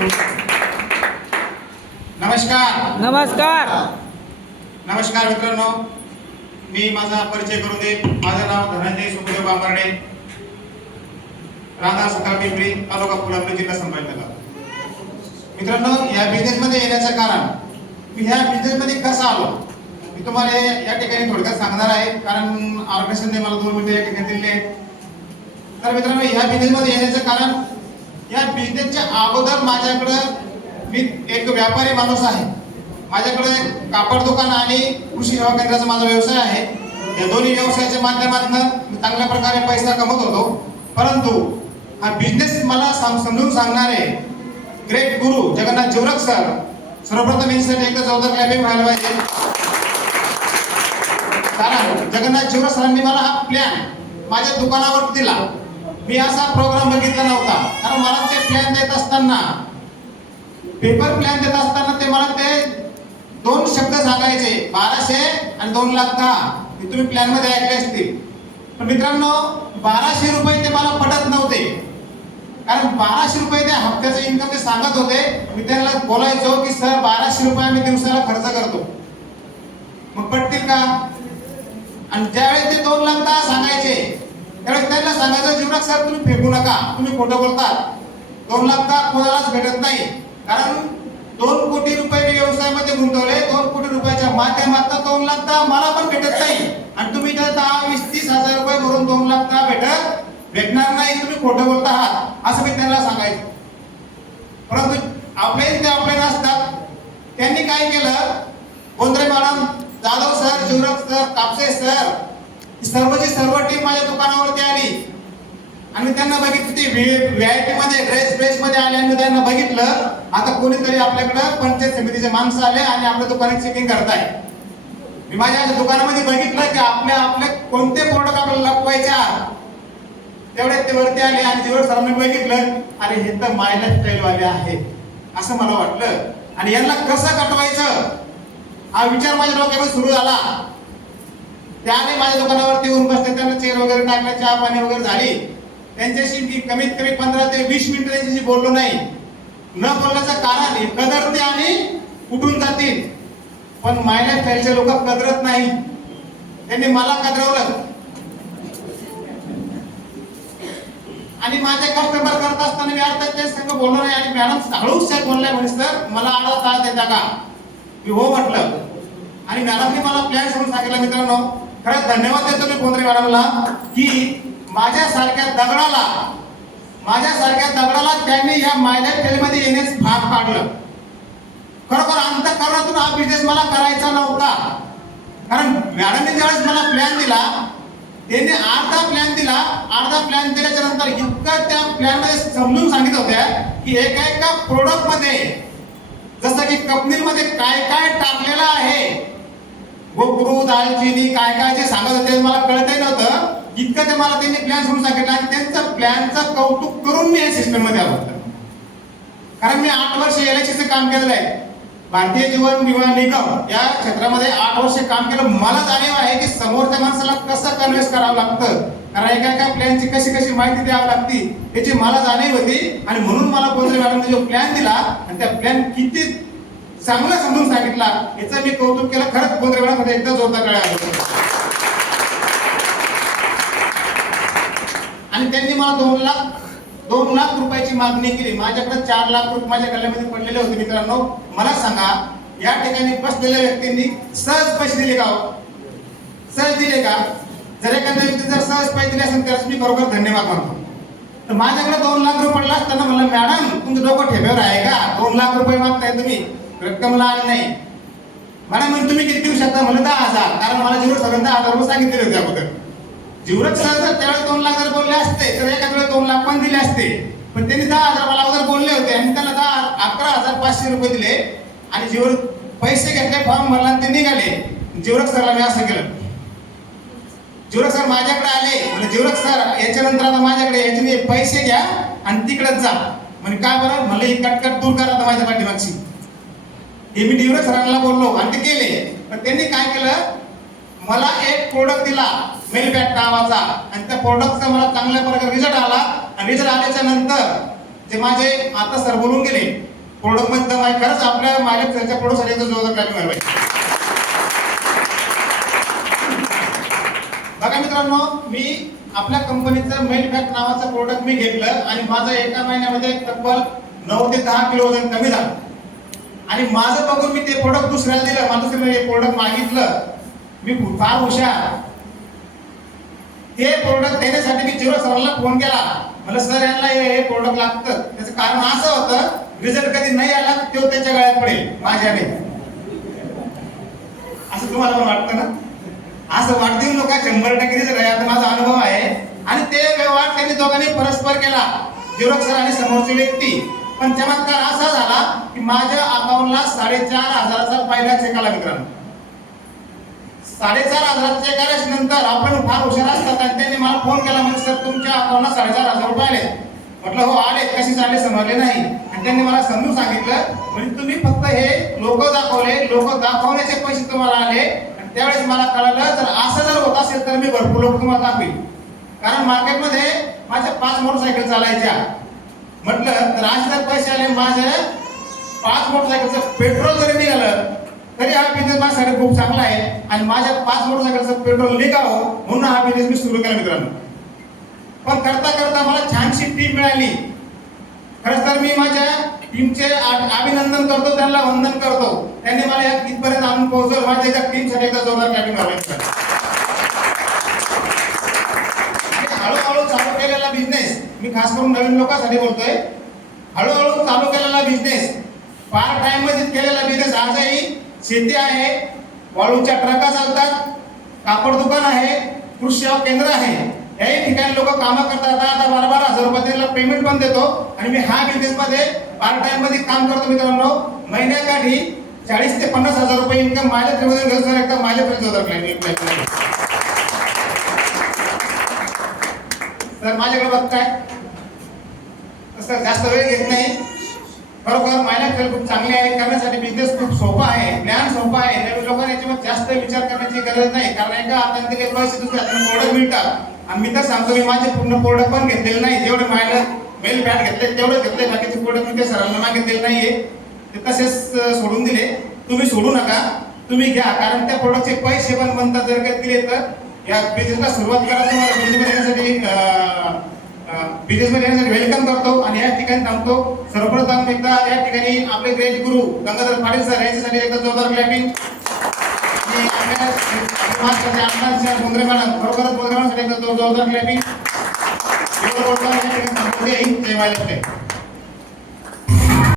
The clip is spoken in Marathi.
नमस्कार नमस्कार नमस्कार मित्रांनो, मी माझा परिचय करून देईन. माझं नाव धनंजय सुखदेव बांबर्डे, राहणार सकाळ पिंपरी, तालुका फुलाब्री, जिल्हा संभाजीनगर. मित्रांनो, या बिझनेस मध्ये येण्याचं कारण, मी ह्या बिझनेस मध्ये कसा आलो मी तुम्हाला या ठिकाणी थोडक्यात सांगणार आहे, कारण ऑर्गनायझेशनने मला 2 मिनिटं या ठिकाणी दिले. तर मित्रांनो, ह्या बिझनेस मध्ये येण्याचं कारण, या बिझनेसच्या अगोदर माझ्याकडे, मी एक व्यापारी माणूस आहे. माझ्याकडे कापड दुकान आणि कृषी सेवा केंद्राचा माझा व्यवसाय आहे. या दोन्ही व्यवसायाच्या माध्यमातून मी चांगल्या प्रकारे पैसा कमवत होतो. परंतु हा बिझनेस मला समजून सांगणारे ग्रेट गुरु जगन्नाथ जीवरक सर, सर्वप्रथम यांच्यासाठी एकदा जोरदार क्लॅपिंग व्हायला पाहिजे. कारण जगन्नाथ जीवरक सरांनी मला हा प्लॅन माझ्या दुकानावर दिला. मी असा प्रोग्राम बघितला नव्हता. कारण मला ते प्लॅन देत असताना, पेपर प्लॅन देत असताना ते मला ते 2 शब्द सांगायचे, 1200 आणि 2,10,000. तुम्ही प्लॅन मध्ये ऐकले असतील. पण मित्रांनो, 1200 रुपये ते मला पटत नव्हते. कारण 1200 रुपये ते हप्त्याचं इन्कम ते सांगत होते. मी त्यांना बोलायचो की सर 1200 रुपये आम्ही दिवसाला खर्च करतो, मग पटतील का? आणि ज्यावेळेस ते 2,10,000 सांगायचे, त्यावेळेस त्यांना सांगायचं जीवनात सर तुम्ही फेकू नका, तुम्ही खोटं बोलतात. 2,10,000 कोणालाच भेटत नाही. कारण 2 कोटी रुपये मी व्यवसायामध्ये गुंतवले. 2 कोटी रुपयाच्या माध्यमातून 2,10,000 मला पण भेटत नाही. आणि तुम्ही जर 10, 20, 30 हजार रुपये भरून 2,10,000 भेटणार नाही, तुम्ही खोटं बोलत आहात, असं मी त्यांना सांगायचं. परंतु आपले असतात. त्यांनी काय केलं, Gondre madam, Jadhav sir, Jivrak sir, Kapse sir, सर्वची सर्व टीम माझ्या दुकानावरती आली. आणि मी त्यांना बघितलं, ते VIP मध्ये ड्रेस मध्ये आले. आणि मी त्यांना बघितलं, आता कोणीतरी आपल्याकडे पंचायत समितीचे माणसं आले आणि आपल्या दुकानात चेकिंग करताय. मी माझ्या दुकानामध्ये बघितलं की आपले कोणते प्रोडक्ट आपल्याला लपवायचे आहेत. तेवढे ते वरती आले आणि जीवरक सरांनी बघितलं, अरे हे तर माय लाईफस्टाईल वाले आहे असं मला वाटलं. आणि यांना कसं कटवायचं हा विचार माझ्या डोक्यामध्ये सुरू झाला. त्याने माझ्या दुकानावरती येऊन बसले, त्यांना चेअर वगैरे टाकल्या, चहा पाणी वगैरे झाली. त्यांच्याशी मी कमीत कमी 15 ते 20 मिनिटं त्यांच्याशी बोललो नाही. न बोलण्याचं कारण, कदरते आणि उठून जातील, पण मायला खायचे लोक कदरत नाही. त्यांनी मला कदरवलं. आणि माझे कस्टमर करत असताना मी अर्थात ते संग बोललो नाही. आणि मॅडम हळूच साहेब बोललाय, म्हणजे सर मला आडा तास देता का? मी हो म्हटलं. आणि मॅडमने मला प्लॅन समजून सांगितलं. मित्रांनो, खरंच धन्यवाद देतो मी गोंद्रे मॅडमला की माझ्यासारख्या दगडाला त्यांनी या मायलेज फेरीमध्ये येण्यास भाग पाडलं. खरोखर अंतःकरणातून हा बिझनेस मला करायचा नव्हता. कारण मॅडमने ज्यावेळेस मला प्लॅन दिला, त्यांनी अर्धा प्लॅन दिल्याच्या नंतर इतकं त्या प्लॅन मध्ये समजून सांगितलं होतं की एका प्रोडक्ट मध्ये, जसं की कंपनीमध्ये काय काय टाकलेलं आहे, गोगरू, दालचिनी, काय जे सांगत होते मला कळतही नव्हतं. इतकं ते मला त्यांनी प्लॅन समजून सांगितलं. आणि त्यांचं प्लॅनचं कौतुक करून मी या सिस्टम मध्ये आलो होतो. कारण मी 8 वर्ष LICचं काम केलेलं आहे. भारतीय जीवन विमा निगम या क्षेत्रामध्ये 8 वर्ष काम केलं. मला जाणीव आहे की समोरच्या माणसाला कसं कन्व्हिन्स करावं लागतं, कारण एका प्लॅनची कशी माहिती द्यावी लागती याची मला जाणीव होती. आणि म्हणून मला गोंद्रे मॅडमने जो प्लॅन दिला आणि त्या प्लॅन किती चांगला समजून सांगितला, याचं मी कौतुक केलं. खरंच गोंद्रे मॅडम एकदा जोरदार टाळ्या वाजवा. आणि त्यांनी मला 2 लाख रुपयाची मागणी केली. माझ्याकडे 4 लाख रुपये माझ्या गल्ल्यामध्ये पडलेले होते. मित्रांनो, मला सांगा, या ठिकाणी बसलेल्या व्यक्तींनी सहज पैसे दिले का? सहज दिले का? जर एखाद्या व्यक्ती जर सहज पैसे दिले असेल त्याला मी बरोबर धन्यवाद मानतो. तर माझ्याकडे 2 लाख रुपये पडला असताना म्हणलं, मॅडम तुमचं डोकं ठेप्यावर आहे का? 2 लाख रुपये मागताय तुम्ही, रक्कम लहान नाही. मॅडम म्हणजे तुम्ही किती देऊ शकता? म्हणलं 10,000. कारण मला जीवरक सरांनी 10,000 रुपये सांगितले होते अगोदर. जीवरक सर जर त्यावेळेस 2 लाख जर बोलले असते तर एखाद्या वेळेस 2 लाख पण दिले असते. पण त्यांनी 10,000 मला अगोदर बोलले होते आणि त्यांना 11,500 रुपये दिले. आणि जीवरक पैसे घेतले, फॉर्म भरला आणि ते निघाले. जीवरक सरला मी असं केलं. जीवरक सर माझ्याकडे आले, म्हणजे जीवरक सर याच्यानंतर आता माझ्याकडे याचे पैसे घ्या आणि तिकडेच जा. म्हणजे काय बरं म्हणलं, ही कटकट दूर करा माझ्या पाठीमागची. हे मी जीवरक सरांना बोललो आणि ते केले. पण त्यांनी काय केलं, मला एक प्रोडक्ट दिला मेलपॅट नावाचा. आणि त्या प्रोडक्टचा मला चांगल्या प्रकारे रिझल्ट आला. आणि रिझल्ट आल्याच्या नंतर जे माझे आता सर बोलून गेले प्रोडक्ट मध्ये दम आहे. खरंच आपल्या मायलेज त्यांच्या प्रोडक्ट साठी जोरदार क्लॅपिंग व्हायला पाहिजे. बघा मित्रांनो, मी आपल्या कंपनीचं मेल फॅक्ट नावाचं प्रोडक्ट मी घेतलं आणि माझं एका महिन्यामध्ये तब्बल 9 ते 10 किलो वजन कमी झालं. आणि माझं बघून मी ते प्रोडक्ट दुसऱ्याला दिलं. मला दुसऱ्याने हे प्रोडक्ट मागितलं. मी फार हुशार. ते प्रोडक्ट देण्यासाठी मी जिरो सरांना फोन केला. मला सर यांना हे प्रोडक्ट लागतं. त्याचं कारण असं होतं, रिझल्ट कधी नाही आला तो त्याच्या गळ्यात पडेल माझ्याने. असं तुम्हाला पण वाटतं ना? असं वाटतील लोक 100% रिझल्ट आहे. आता माझा अनुभव आहे. आणि ते व्यवहार त्यांनी दोघांनी परस्पर केला, जिरो सर आणि समोरची व्यक्ती. पण चमत्कार असा झाला की माझ्या अकाउंटला 4,500चा पहिला चेक आला मित्रांनो. 4,500 चेक आल्यानंतर आपण फार हुशार असतात आणि त्यांनी मला फोन केला, म्हणजे सर तुमच्या अकाउंटला 4,500 रुपये आले. म्हटलं हो आले, कशी झाले समजले नाही. आणि त्यांनी मला समजून सांगितलं, म्हणजे तुम्ही फक्त हे लोक दाखवले, लोक दाखवण्याचे पैसे तुम्हाला आले. आणि त्यावेळेस मला कळलं, जर असं जर होत असेल तर मी भरपूर लोक तुम्हाला दाखवेल. कारण मार्केटमध्ये माझ्या 5 मोटरसायकल चालायच्या. म्हटलं तर असे जर पैसे आले, माझ्या 5 मोटरसायकलचं पेट्रोल जरी निघालं तरी हा बिझनेस माझ्यासाठी खूप चांगला आहे. आणि माझ्या 5 मोटरसायकलचं पेट्रोल निघावं म्हणून हा बिझनेस मी सुरू केला मित्रांनो. पण करता करता मला छानशी टीम मिळाली. खरंच तर मी माझ्या टीमचे अभिनंदन करतो, त्यांना वंदन करतो. त्यांनी मला या इथपर्यंत आणून पोहोचवलं. माझ्या एका टीमसाठी एकदा जोरदार क्लॅपिंग करायचं. हळूहळू चालू केलेला बिझनेस, मी खास करून नवीन लोकांसाठी बोलतोय. हळूहळू चालू केलेला बिझनेस, पार्ट टाइम मध्ये केलेला बिझनेस आजही शेती आहे, वाळूच्या ट्रका चालतात, कापड दुकान आहे, कृषी सेवा केंद्र आहे. याही ठिकाणी लोक कामं करतात. आता 12,000 रुपये त्यांना पेमेंट पण देतो. आणि मी हा बिझनेस मध्ये पार्ट टाइम मध्ये काम करतो मित्रांनो. महिन्याकाठी 40,000 ते 50,000 रुपये इन्कम माझ्या त्रिवेणी एकदा माझ्यापर्यंत होतं क्लायंट. तर माझ्याकडे बघताय, तसं जास्त वेळ घेत नाही. खरोखर मायलेज खूप चांगली आहे. करण्यासाठी बिझनेस खूप सोपा आहे, ज्ञान सोपं आहे. नवीन लोकांना याच्यामध्ये जास्त विचार करण्याची गरज नाही. कारण एका हाताने दिले पैसे दुसऱ्या हाताने प्रोडक्ट मिळतात. आणि मी तर सांगतो, मी माझे पूर्ण प्रोडक्ट पण घेतलेले नाही. जेवढे मेल फॅट घेतले तेवढे घेतले. बाकीचे प्रोडक्ट मी ते सरांना मागितलेले नाहीये, ते तसेच सोडून दिले. तुम्ही सोडू नका, तुम्ही घ्या. कारण त्या प्रोडक्टचे पैसे पण बनतात. जर काही दिले तर या बिझनेसला सुरुवात करा. तुम्हाला बिझनेसमध्ये येण्यासाठी वेलकम करतो आणि या ठिकाणी थांबतो. सर्वप्रथम एकदा या ठिकाणी आपले ग्रेट गुरु गंगाधर पाटील सर यांच्यासाठी एकदा जोरदार क्लॅपिंग. बोंद्रे मॅडम, खरोखरच बोंद्रे मॅडमसाठी एकदा जोरदार क्लॅपिंग. जय मायलेज.